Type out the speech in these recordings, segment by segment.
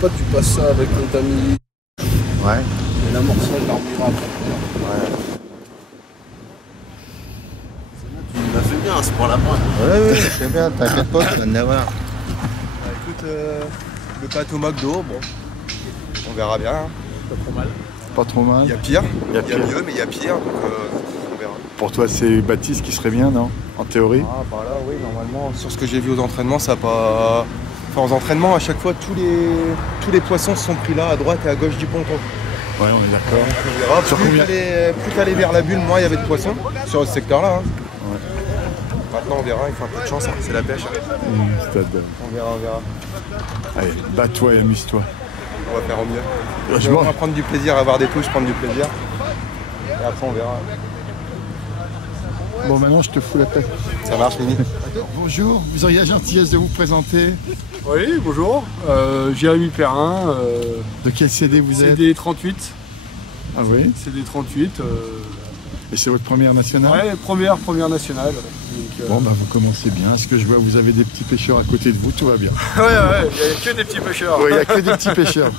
pas, tu passes ça avec ton tamis. Ouais. Et l'amorçage l'armure après. Ouais. Tu l'as fait bien, c'est pour la pointe. Ouais, c'est bien, t'inquiète pas, tu vas en avoir. Bah, écoute, le pâte au McDo, bon, on verra bien. Hein. Pas trop mal. Pas trop mal. Il y a pire, Il y a pire. mieux, mais il y a pire, donc on verra. Pour toi, c'est Baptiste qui serait bien, non? En théorie? Ah, bah là, oui, normalement, sur ce que j'ai vu aux entraînements, ça n'a pas. Enfin, aux entraînements, à chaque fois, tous les poissons se sont pris là, à droite et à gauche du ponton. Ouais, on est d'accord. On verra. Sur combien? Plus t'allais vers la bulle, moins il y avait de poissons sur ce secteur-là. Hein. Ouais. Maintenant, on verra, il faut un peu de chance, hein. C'est la pêche. Stade. On verra, on verra. Allez, bats-toi et amuse-toi. On va faire au mieux. Je On va prendre du plaisir à avoir des touches, prendre du plaisir. Et après, on verra. Bon, maintenant, je te fous la paix. Ça marche, Mimi. Bonjour, vous auriez la gentillesse de vous présenter? Oui, bonjour, Jérémy Perrin, De quel CD vous êtes? CD 38. Ah oui? CD 38. Et c'est votre première nationale? Ouais, première nationale. Donc, Bon, bah vous commencez bien. Est-ce que je vois, vous avez des petits pêcheurs à côté de vous, tout va bien. ouais, il n'y a que des petits pêcheurs. Oui, il n'y a que des petits pêcheurs.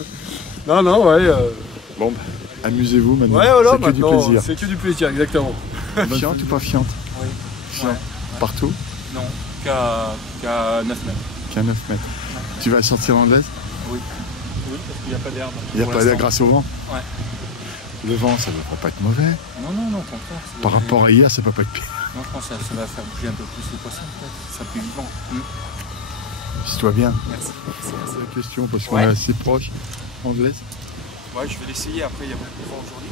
Non, ouais. Bon, bah, amusez-vous maintenant. Ouais, voilà, c'est que du maintenant, plaisir. c'est que du plaisir, exactement. Fiante ou pas fiante? Oui. Fiante. Ouais. Partout? Non, qu'à 9 mètres. Qu'à 9 mètres. Tu vas sortir l'anglaise? Oui. Oui, parce qu'il n'y a pas d'herbe. Il n'y a pour pas d'air l'instant. grâce au vent? Ouais. Le vent, ça ne devrait pas être mauvais. Non, au contraire. Par rapport à hier, ça ne peut pas être pire. Non, je pense que ça va faire bouger un peu plus les poissons, peut-être. Ça plus vivant. Amuse-toi bien. Merci. C'est la question parce qu'on Ouais. est assez proche. Anglaise? Ouais, je vais l'essayer. Après, il y a beaucoup de vent aujourd'hui.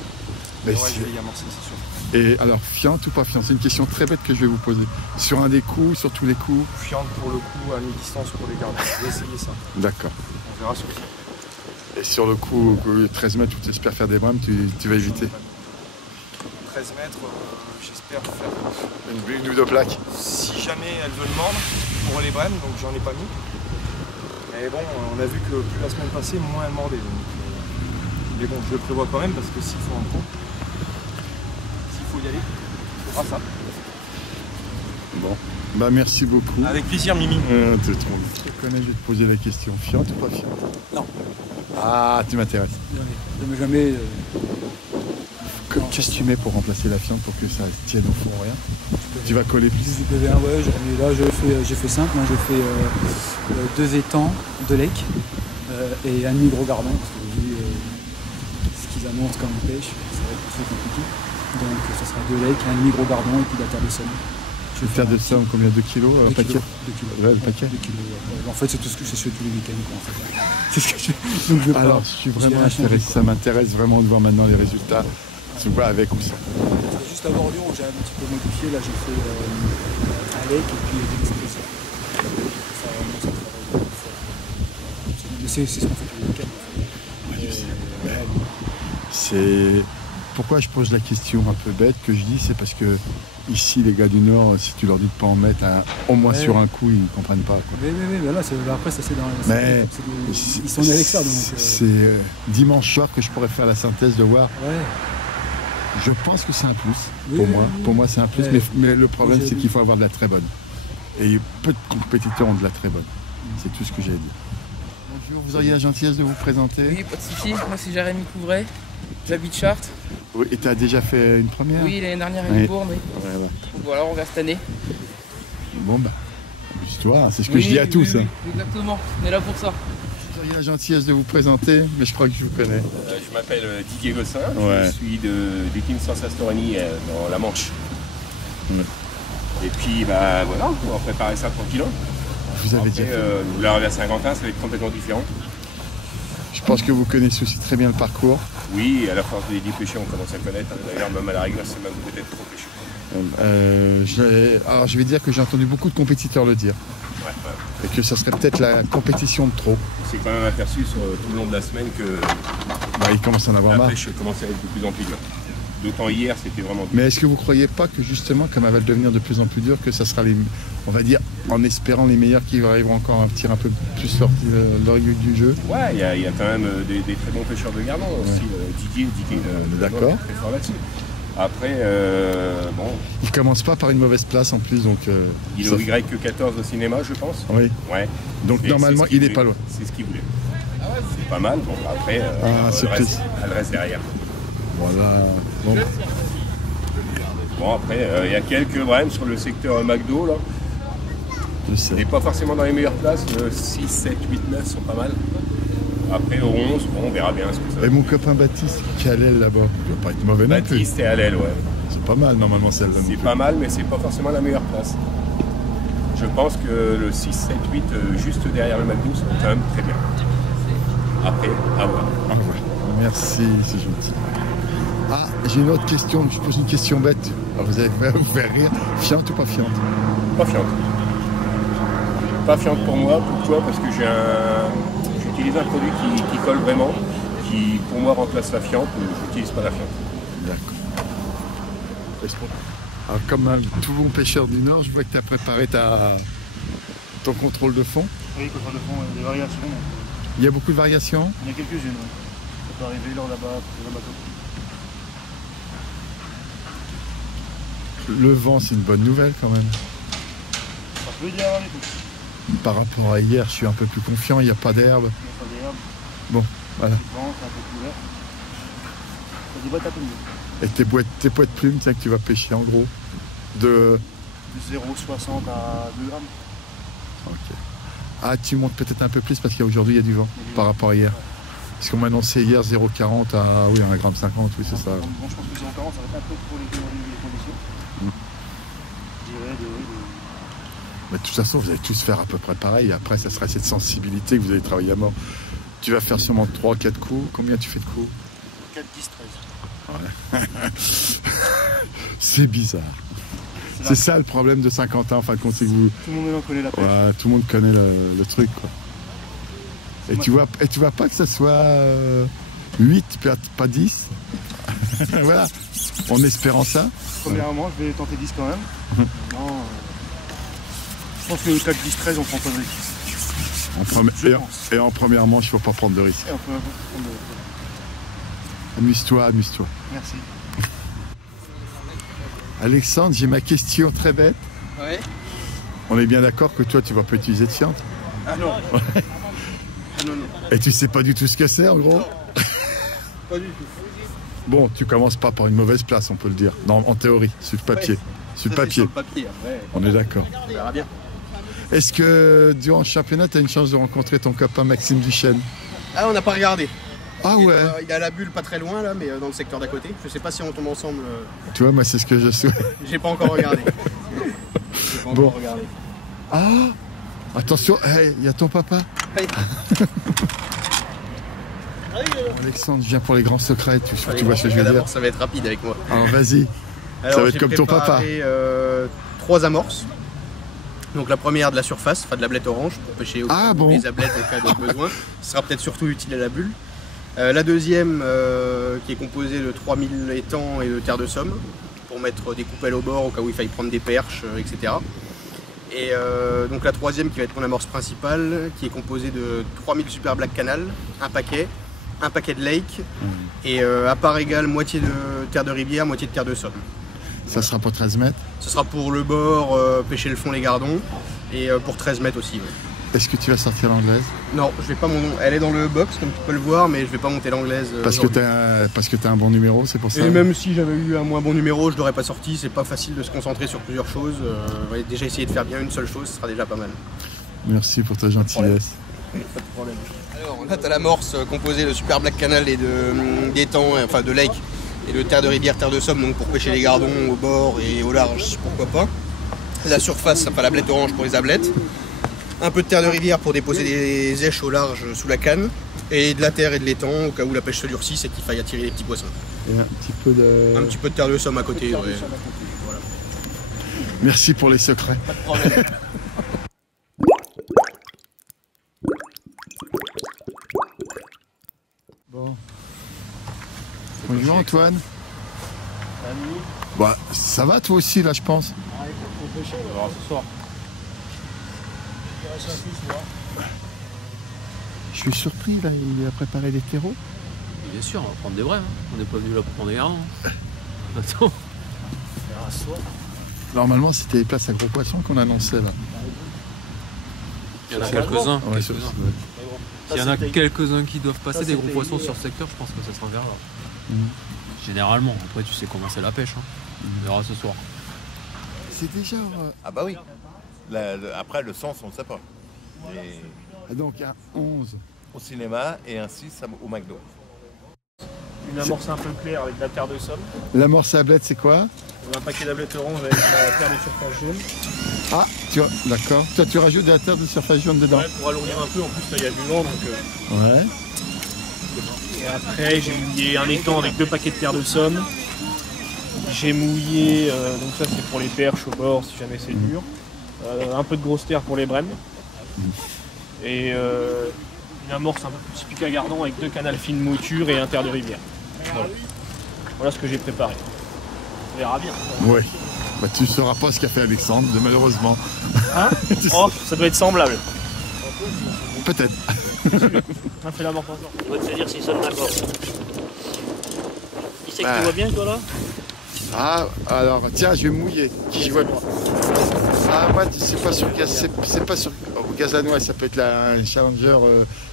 Mais Ouais, c'est- je vais y amorcer, c'est sûr. Et alors, fiante ou pas fiante? C'est une question très bête que je vais vous poser. Sur un des coups, sur tous les coups? Fiante pour le coup, à mi-distance pour les garder. Je vais essayer ça. D'accord. On verra sur ça. Et sur le coup, 13 mètres où tu espères faire des brames, tu vas éviter? 13 mètres, j'espère faire. Une ou deux plaques? Si jamais elle veut le mordre pour les brèmes, donc j'en ai pas mis. Mais bon, on a vu que plus la semaine passée, moins elle mordait. Donc, mais bon, je le prévois quand même parce que s'il faut un coup, s'il faut y aller, il faudra ça. Bon. Bah merci beaucoup. Avec plaisir, Mimi. Je te connais, je vais te poser la question. Fiante ou pas fiante? Non. Ah, tu m'intéresses. Jamais. Qu'est-ce que tu mets pour remplacer la fiante pour que ça tienne au fond? Rien. Tu vas coller plus? WP1, ouais, là j'ai fait simple, hein, j'ai fait 2 étangs, 2 lakes et un demi gros gardon, parce que vu ce qu'ils annoncent comme pêche, ça va être très compliqué. Donc ça sera 2 lakes, un demi gros gardon et puis la terre de somme. Je vais Terre faire de un somme, combien de kilos? 2 paquet? kilos. 2 kilos. Ouais, le paquet. 2 kilos, ouais. En fait, c'est tout ce que je fais tous les week-ends. Quoi, en fait. C'est ce que je... Donc, je vais Alors, pas- je suis je vraiment vais rien changer, intéressé. quoi. Ça m'intéresse vraiment de voir maintenant les résultats. Tu vois, avec ou sans. C'est juste la bordure où j'ai un petit peu modifié. Là, j'ai fait un lake et puis des expressions. C'est ce qu'on fait tous les week-ends. En fait. C'est pourquoi je pose la question un peu bête que je dis, c'est parce que ici les gars du Nord, si tu leur dis de pas en mettre au moins Ouais. sur un coup, ils ne comprennent pas. Quoi. Oui, mais là, après, ça c'est dans. Mais Ils sont nés avec ça. Donc, c'est dimanche soir que je pourrais faire la synthèse de voir. ouais. Je pense que c'est un plus Oui, pour oui, moi. oui. Pour moi, c'est un plus, Ouais. mais le problème, Moi, j'ai c'est vu. qu'il faut avoir de la très bonne. Et peu de compétiteurs ont de la très bonne. C'est tout ce que j'ai à dire. Bonjour, vous auriez la gentillesse de vous présenter? Oui, pas de souci. Moi, c'est Jérémy Couvray. J'habite Chartres. Oui, et tu as déjà fait une première? Oui, l'année dernière à Oui. Libourne. Oui. Ouais, ouais. Donc voilà, on regarde cette année. Bon, bah, amuse-toi, hein, c'est ce que Oui, je dis à oui, tous. oui, hein. oui, exactement. On est là pour ça. Vous auriez la gentillesse de vous présenter, mais je crois que je vous connais. Je m'appelle Didier Gossin, Ouais. je suis du Team Sans Astorani dans la Manche. Ouais. Et puis bah voilà, on va préparer ça tranquillement. Vous avez Après, déjà fait. la rivière Saint-Quentin, ça va être complètement différent. Je pense que vous connaissez aussi très bien le parcours. Oui, et à la force des 10 pêcheurs, on commence à connaître. D'ailleurs, même à la rigueur, c'est même peut-être trop pêché. Alors je vais dire que j'ai entendu beaucoup de compétiteurs le dire. Ouais, ouais. Et que ça serait peut-être la compétition de trop. C'est quand même aperçu sur tout le long de la semaine que Bah, il commence à en avoir la marre. pêche commence à être de plus en plus dure. D'autant hier, c'était vraiment dur. Mais est-ce que vous croyez pas que justement, comme elle va devenir de plus en plus dur, que ça sera on va dire, en espérant les meilleurs qui arriveront encore à tirer un peu plus leur aiguille du jeu? Ouais, il y a quand même des très bons pêcheurs de gardons aussi. Didier D'accord. est très fort là-dessus. Après, bon, Il commence pas par une mauvaise place en plus, donc. il est ça au fait- Y14 au cinéma, je pense. Oui. Ouais. Donc Et normalement, c'est ce qu'il il est voulait. pas loin. C'est ce qu'il voulait. C'est pas mal. Bon, après, elle reste derrière. Voilà. Bon. Bon, après, il y a quelques brèmes sur le secteur McDo, là. Je sais. Et pas forcément dans les meilleures places. Le 6, 7, 8, 9 sont pas mal. Après, au 11, bon, on verra bien ce que ça va. Et mon copain Baptiste qui est à l'aile là-bas, il va pas être mauvais non plus. Baptiste est à l'aile, ouais. C'est pas mal normalement celle-là. C'est pas mal, mais c'est pas forcément la meilleure place. Je pense que le 6, 7, 8, juste derrière le McDo, sont quand même très bien. Après, à voir. Au revoir. Merci, c'est gentil. Ah, j'ai une autre question, je pose une question bête. Alors vous allez vous faire rire. Fiante ou pas fiante? Pas fiante. Pas fiante pour moi. Pourquoi? Parce que j'utilise un produit qui colle vraiment, qui pour moi remplace la fiante. Je n'utilise pas la fiante. D'accord. Alors comme tout bon pêcheur du Nord, je vois que tu as préparé ton contrôle de fond. Oui, contrôle de fond, des variations. Il y a beaucoup de variations? Il y en a quelques-unes, oui. Ça peut arriver lors là-bas, sur le bateau. Le vent, c'est une bonne nouvelle quand même. Ça peut y avoir des coups. Par rapport à hier, je suis un peu plus confiant, il n'y a pas d'herbe. Il n'y a pas d'herbe. Bon, voilà. Le vent, c'est un peu couvert. Ça dit boîte à tenir. Et tes poids de plumes, c'est que tu vas pêcher en gros de 0,60 à 2 grammes. Ok. Ah, tu montes peut-être un peu plus parce qu'aujourd'hui il y a du vent par rapport à hier. Parce qu'on m'a annoncé hier 0,40 à 1,50 g, oui c'est ça. Bon, je pense que 0,40 ça va être un peu pour les conditions. Je dirais Mais de toute façon, vous allez tous faire à peu près pareil. Après, ça sera cette sensibilité que vous allez travailler à mort. Tu vas faire sûrement 3-4 coups. Combien tu fais de coups? 4, 10, 13. Ouais. C'est bizarre. C'est ça le problème de Saint-Quentin, en fin de compte, c'est que vous... Tout le monde connaît la pêche. Ouais, tout le monde connaît le truc, quoi. Et tu vois pas que ça soit 8, pas 10. Voilà, en espérant ça. Premièrement, je vais tenter 10 quand même. Maintenant, je pense que 4, 10, 13, on prend pas de risque. Et en première manche, il ne faut pas prendre de risque. Et en première manche, il faut prendre de risque. Amuse-toi, amuse-toi. Merci. Alexandre, j'ai ma question très bête. Ouais. On est bien d'accord que toi, tu vas pas utiliser de fiente? Ah non. Ouais. Ah non, non. Et tu sais pas du tout ce que c'est, en gros? Pas du tout. Bon, tu commences pas par une mauvaise place, on peut le dire. Non, en théorie, sur le papier. Ouais, sur le ça, papier. sur le papier, après. On est d'accord. On verra bien. Est-ce que durant le championnat, tu as une chance de rencontrer ton copain Maxime Duchesne? Ah, on n'a pas regardé. Ah ouais. Il est à la bulle pas très loin là, mais dans le secteur d'à côté. Je sais pas si on tombe ensemble. Tu vois, moi c'est ce que je souhaite. J'ai pas encore regardé. J'ai pas encore regardé. Ah, attention, hey, il y a ton papa. Hey. Alexandre, je viens pour les grands secrets. Tu vois ce que je veux dire? Ça va être rapide avec moi. Alors vas-y. Ça va être comme ton papa. 3 amorces. Donc la première de la surface, enfin de la blette orange pour pêcher les ablettes en cas de besoin. Ce sera peut-être surtout utile à la bulle. La deuxième qui est composée de 3000 étangs et de terre de somme pour mettre des coupelles au bord au cas où il faille prendre des perches, etc. Et donc la troisième qui va être mon amorce principale qui est composée de 3000 Super Black Canal, un paquet de lake et à part égale moitié de terre de rivière, moitié de terre de somme. Ça sera pour 13 mètres? Ce sera pour le bord, pêcher le fond, les gardons et pour 13 mètres aussi. Ouais. Est-ce que tu vas sortir l'anglaise? Non, je vais pas monter. Elle est dans le box, comme tu peux le voir, mais je vais pas monter l'anglaise. Parce que t'as un bon numéro, c'est pour ça? Et même si j'avais eu un moins bon numéro, je l'aurais pas sorti. C'est pas facile de se concentrer sur plusieurs choses. On va déjà essayer de faire bien une seule chose, ce sera déjà pas mal. Merci pour ta gentillesse. Pas de problème. Alors, là, t'as l'amorce composée de Super Black Canal et d'étangs, enfin de lake, et de terre de rivière, terre de somme, donc pour pêcher les gardons au bord et au large, pourquoi pas. La surface, enfin la blette orange pour les ablettes. Un peu de terre de rivière pour déposer des èches au large sous la canne. Et de la terre et de l'étang au cas où la pêche se durcisse et qu'il faille attirer les petits poissons. Et un petit peu de terre de somme à côté. Ouais. Voilà. Merci pour les secrets. Pas de problème. Bon. Bonjour Antoine. Bah, ça va toi aussi là je pense. On pêcher, on verra ce soir. Je suis surpris là, il a préparé des terreaux. Bien sûr, on va prendre des vrais. Hein. On n'est pas venu là pour prendre des gardons. Attends. On verra ce soir. Normalement c'était les places à gros poissons qu'on annonçait là. Il y en a quelques-uns. Ouais, S'il y en a quelques-uns qui doivent passer, des gros poissons sur ce secteur, je pense que ça sera vers là. Généralement, après tu sais comment c'est la pêche. Hein. On verra ce soir. C'est déjà... Ah bah oui. Après le sens, on ne sait pas. Et... Donc un 11 au cinéma et un 6 au McDo. Une amorce un peu claire avec de la terre de somme. L'amorce à ablette, c'est quoi? Un paquet d'ablettes orange avec de la terre de surface jaune. Ah, tu vois, d'accord. Toi, tu rajoutes de la terre de surface jaune dedans? Ouais, pour alourdir un peu. En plus, là, il y a du vent. Donc, ouais. Et après, j'ai mouillé un étang avec 2 paquets de terre de somme. J'ai mouillé, donc ça c'est pour les perches au bord si jamais c'est dur. Un peu de grosse terre pour les brèmes. Et une amorce un peu plus typique à Gardon avec 2 canals fines mouture et un terre de rivière. Voilà ce que j'ai préparé. On verra bien. Ouais. Bah, tu ne sauras pas ce qu'a fait Alexandre, malheureusement. Hein? Oh, ça doit être semblable. Peut-être. On fait l'amorce encore. On va te dire s'ils sont d'accord. Il sait que tu vois bien toi là? Ah, alors tiens, je vais mouiller. Qui je vois bien. Ah, moi, c'est pas sur gaz, c'est pas sur gazanois, ça peut être un challenger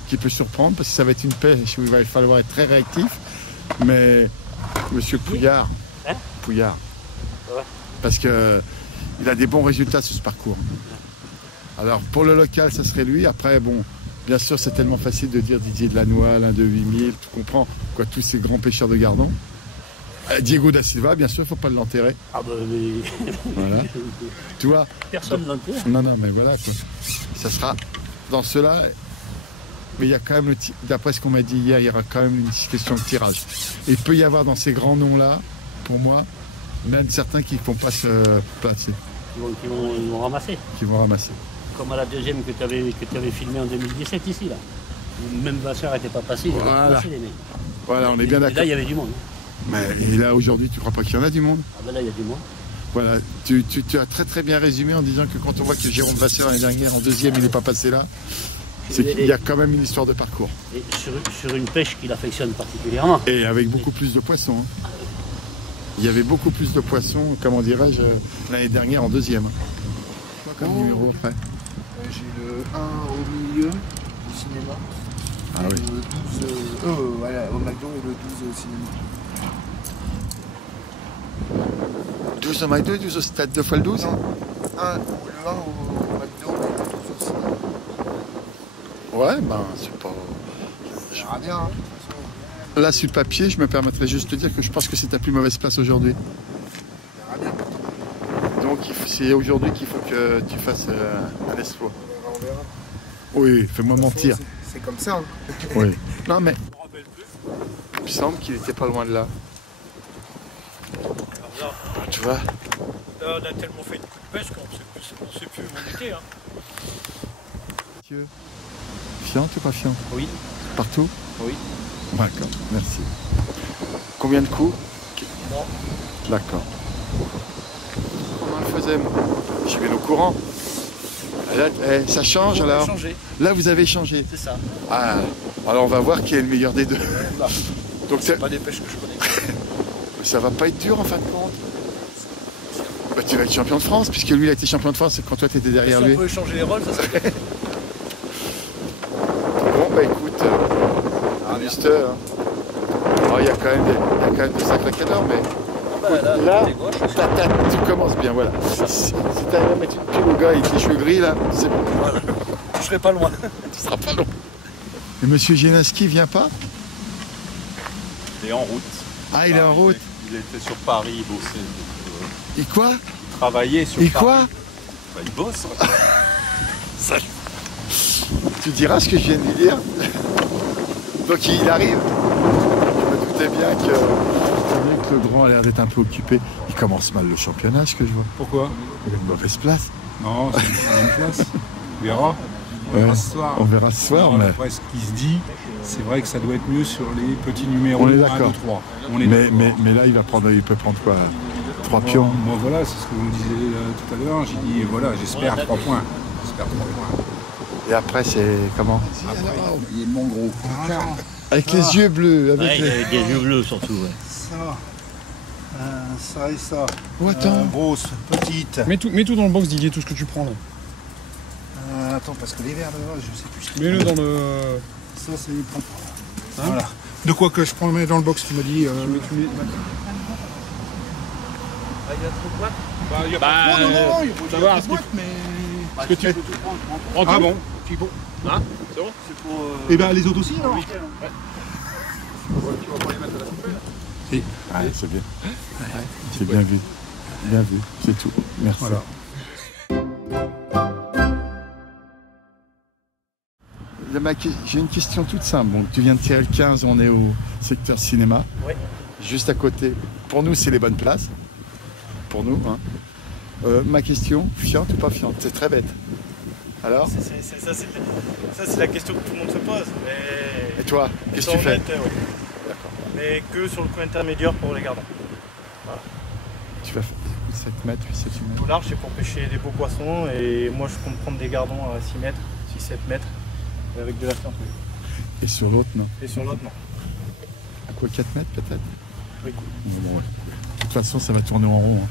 qui peut surprendre parce que ça va être une pêche où il va falloir être très réactif. Mais monsieur Pouillard, hein? Pouillard, ouais. Parce que il a des bons résultats sur ce parcours. Alors pour le local, ça serait lui. Après, bon, bien sûr, c'est tellement facile de dire Didier Delannoy, l'un de 8000, tu comprends, quoi, tous ces grands pêcheurs de Gardon. Diego da Silva, bien sûr, il ne faut pas l'enterrer. Ah bah mais... Voilà. Tu vois. Personne ne l'enterre. Non, non, mais voilà, quoi. Ça sera dans cela. Mais il y a quand même, d'après ce qu'on m'a dit hier, il y aura quand même une question de tirage. Et il peut y avoir dans ces grands noms-là, pour moi, même certains qui ne vont pas se placer. Ils vont ramasser. Qui vont ramasser. Comme à la deuxième que tu avais filmé en 2017 ici, là. Même Vasseur n'était pas passé. Voilà. Passé, les mecs. Voilà, on est bien d'accord. Là, il y avait du monde. Mais, et là, aujourd'hui, tu ne crois pas qu'il y en a du monde? Ah ben là, il y a du monde. Voilà, tu as très très bien résumé en disant que quand on voit que Jérôme Vasseur l'année dernière, en deuxième, il n'est pas passé là, c'est qu'il y a quand même une histoire de parcours. Et sur une pêche qu'il affectionne particulièrement. Et avec beaucoup plus de poissons. Hein. Il y avait beaucoup plus de poissons, comment dirais-je, l'année dernière en deuxième. Quoi comme numéro après? J'ai le 1 au milieu du cinéma. Ah oui. Le 12 voilà, au McDo et le 12 au cinéma. 12 au McDo et 12 au stade, 2 fois le 12? Non, le 1 au McDo et le 12 au cinéma. Ouais, ben c'est pas... Ça ira bien, hein. Là, sur le papier, je me permettrais juste de dire que je pense que c'est ta plus mauvaise place aujourd'hui. Ça ira bien. Donc c'est aujourd'hui qu'il faut que tu fasses un exploit. On verra. Oui, fais-moi mentir. C'est comme ça. Hein. Oui. Non mais, il me semble qu'il était pas loin de là. Tu vois? Là, on a tellement fait de coups de pêche qu'on ne sait plus où on était. Hein. Fiante ou pas fiante? Oui. Partout? Oui. D'accord, merci. Combien de coups? Non. D'accord. Comment on le faisait, moi? Je vais au courant. Là, ça change on alors? Là, vous avez changé. C'est ça. Ah, alors on va voir qui est le meilleur des deux. Là. Donc c'est pas des pêches que je connais. Mais ça va pas être dur en fin de compte. Bah, tu vas être champion de France, puisque lui il a été champion de France quand toi tu étais derrière lui. Si on peut échanger les rôles, ça serait Bon, bah écoute, Auguste, hein. Oh, il y a quand même des sacrés cadors, mais là, tu commences bien, voilà. Si tu arrives à mettre une pile au gars avec les cheveux gris, là, c'est bon. Voilà. Je serai pas loin. Tu seras pas loin. Et monsieur Gélinski vient pas? Il est en route. Ah, il est en route? Il était sur Paris, il bossait. Et quoi? Il travaillait sur Et Paris. quoi? Bah, il bosse. Ça... Tu diras ce que je viens de lui dire. Donc il arrive. Je me doutais bien que le grand a l'air d'être un peu occupé. Il commence mal le championnat, ce que je vois. Pourquoi? Il a une mauvaise place. Non, c'est une bonne place. On verra. On verra ce soir. On verra ce soir. Mais... Après ce qui se dit, c'est vrai que ça doit être mieux sur les petits numéros. On est 1, 2, d'accord. 3. Mais là, il peut prendre quoi? 3 pions. Moi voilà, c'est ce que vous me disiez tout à l'heure. J'ai dit voilà, j'espère 3 points. J'espère 3 points. Et après, c'est comment? Après, il est mon gros. Avec les yeux bleus. Avec avec des yeux bleus surtout. Ouais. Ça et ça. Oh, attends. Grosse, petite. Mets tout dans le box, Didier, tout ce que tu prends là. Attends, parce que les verres là, je sais plus. Mets-le dans le. Ça, c'est une prendre. Voilà. De quoi que je prends le dans le box, tu m'as dit. Il y a trop de boîtes. Il y a pas trop, non, il y a pas de boîtes, mais. Est-ce que tu peux tout prendre? Ah bon? Hein? C'est bon? C'est pour. Et ben les autres aussi, non? Ouais. Tu vas pas les mettre à la poubelle? Si. Ouais, c'est bien. Ouais. C'est bien vu. Bien vu, c'est tout. Merci. Voilà. J'ai une question toute simple. Bon, tu viens de tirer le 15, on est au secteur cinéma. Oui. Juste à côté. Pour nous, c'est les bonnes places. Pour nous. Hein. Ma question, fiante ou pas fiante? C'est très bête. Alors? Ça, c'est la question que tout le monde se pose. Mais... Et toi, qu'est-ce que tu fais? Oui. D'accord. Mais que sur le coin intermédiaire pour les gardons. Voilà. Tu vas faire 7 mètres, 8, 7 mètres. Au large, c'est pour pêcher des beaux poissons. Et moi, je compte prendre des gardons à 6 mètres, 6-7 mètres. Avec de la fiente. Et sur l'autre, non? Et sur l'autre, non. À quoi, 4 mètres peut-être? Oui. Bon, ouais. De toute façon, ça va tourner en rond. Hein.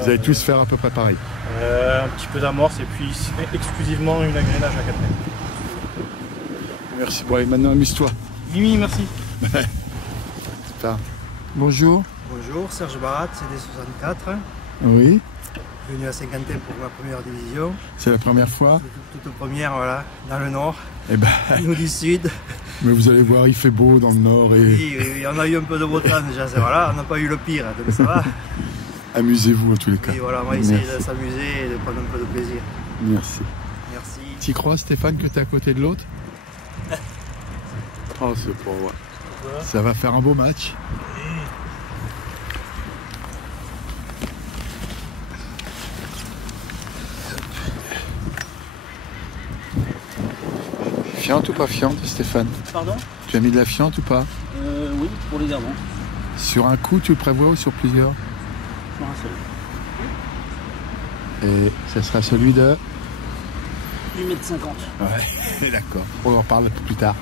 Vous allez tous faire à peu près pareil. Un petit peu d'amorce et puis exclusivement une agrénage à 4 mètres. Merci. Bon, allez, maintenant amuse-toi. Oui, merci. Super. Bonjour. Bonjour, Serge Barat, CD64. Oui. Venu à Saint-Quentin pour ma première division. C'est la première fois? Toute première, voilà, dans le nord. Eh ben... Nous du sud. Mais vous allez voir, il fait beau dans le nord. Et... Oui, on a eu un peu de beau temps déjà, voilà, on n'a pas eu le pire, donc ça va. Amusez-vous en tous les cas. Et voilà, on va essayer de s'amuser et de prendre un peu de plaisir. Merci. Merci. Tu crois, Stéphane, que tu es à côté de l'autre? Oh, c'est pour moi. Ça va faire un beau match. Fiante ou pas fiante, Stéphane? Pardon? Tu as mis de la fiante ou pas? Oui, pour les gardons. Sur un coup, tu le prévois ou sur plusieurs? Sur un seul. Et ça sera celui de? 1,50 m. Ouais, d'accord. On en parle plus tard.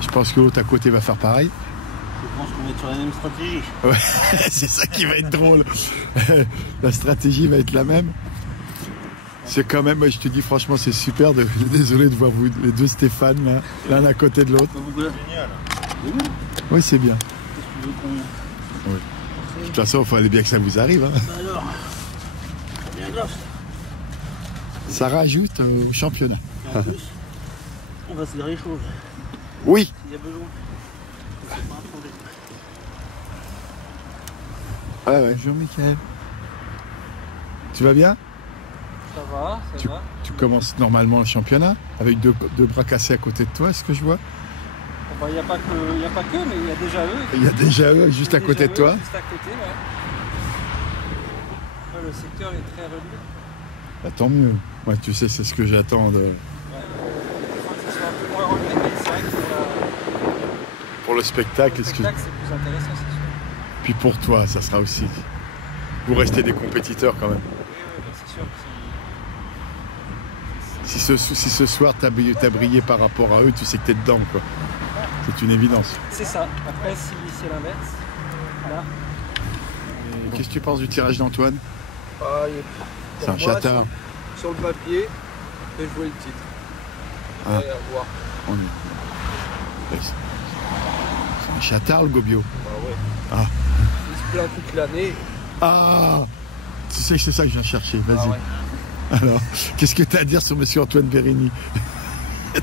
Je pense que l'autre à côté va faire pareil. Je pense qu'on va être sur la même stratégie. Ouais, c'est ça qui va être drôle. La stratégie va être la même. C'est quand même, je te dis franchement, c'est super. Désolé de voir vous, les deux Stéphane, là, l'un à côté de l'autre. Génial. Oui, c'est bien. Qu'est-ce que tu veux qu'on... Oui. De toute façon, il fallait bien que ça vous arrive. Hein. Bah alors, bien grave. Ça rajoute au championnat. Et en plus, on va se garer chaud. Oui. S'il y a besoin. C'est pas un problème. Ouais. Bonjour, Mickaël. Tu vas bien? Ça va, ça va. Tu commences normalement le championnat avec deux bras cassés à côté de toi, est-ce que je vois? Il n'y a pas que, mais il y a déjà eux. Il y a déjà eux juste à côté de toi? Juste à côté, ouais. Le secteur est très relevé. Bah, tant mieux. Ouais, tu sais, c'est ce que j'attends de... Ouais. Il faut que ça soit un peu moins relevé, mais c'est vrai que pour le spectacle, c'est plus intéressant, c'est sûr. Puis pour toi, ça sera aussi... Vous restez des compétiteurs quand même. Oui, bah, c'est sûr. Si ce soir t'as brillé par rapport à eux, tu sais que t'es dedans, quoi. C'est une évidence. C'est ça. Après, si c'est l'inverse, voilà. Qu'est-ce que tu penses du tirage d'Antoine? C'est un chatard. Sur le papier, et jouer le titre. Ah. Et à voir. C'est un chatard, le Gobio. Bah ouais. Ah. Il se plaint toute l'année. Ah. Tu sais que c'est ça que je viens chercher, vas-y. Ah ouais. Alors, qu'est-ce que tu as à dire sur monsieur Antoine Bérini?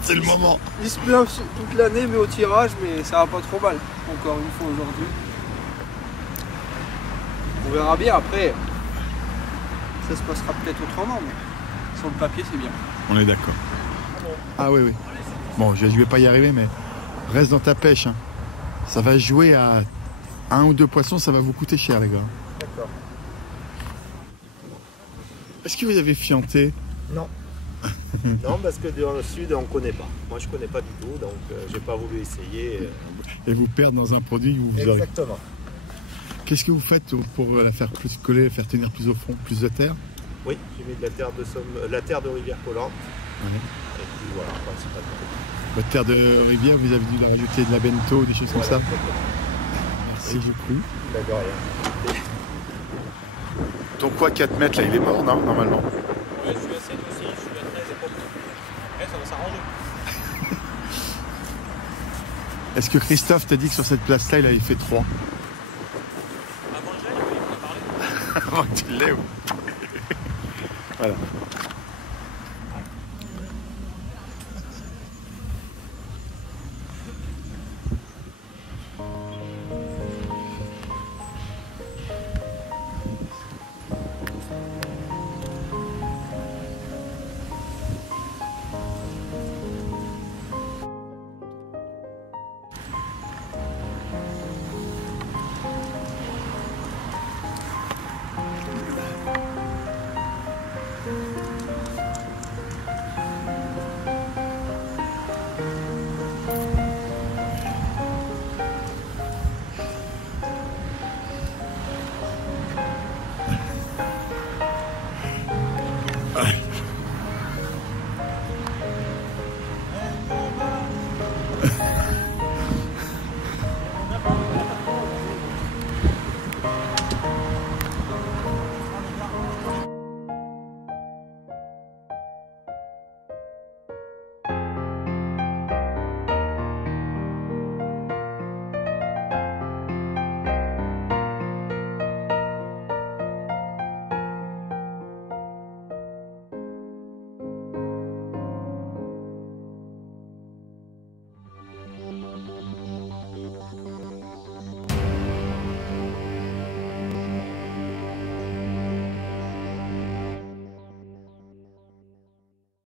C'est le moment. Il se plaint toute l'année, mais au tirage, mais ça va pas trop mal. Encore une fois aujourd'hui. On verra bien après. Ça se passera peut-être autrement, mais sur le papier, c'est bien. On est d'accord. Ah oui. Bon, je vais pas y arriver, mais reste dans ta pêche. Hein. Ça va jouer à 1 ou 2 poissons, ça va vous coûter cher, les gars. D'accord. Est-ce que vous avez fianté? Non. Non, parce que dans le sud, on ne connaît pas. Moi, je ne connais pas du tout, donc j'ai pas voulu essayer. Et vous perdre dans un produit où vous aurez... Exactement. Qu'est-ce que vous faites pour la faire plus coller, la faire tenir plus au fond, plus de terre? Oui, j'ai mis de la terre de rivière collante. Ouais. Et puis voilà, principalement. Votre terre de rivière, vous avez dû la rajouter de la bento, des choses comme ça? Merci, j'ai cru. D'accord, rien. Ton quoi, 4 mètres, là, il est mort, non, normalement? Ouais, je suis à 7 aussi, je suis à 13 et pas tout. Après, ça va s'arranger. Est-ce que Christophe t'a dit que sur cette place-là, il avait fait 3? Avant que tu l'aies, oui. Voilà.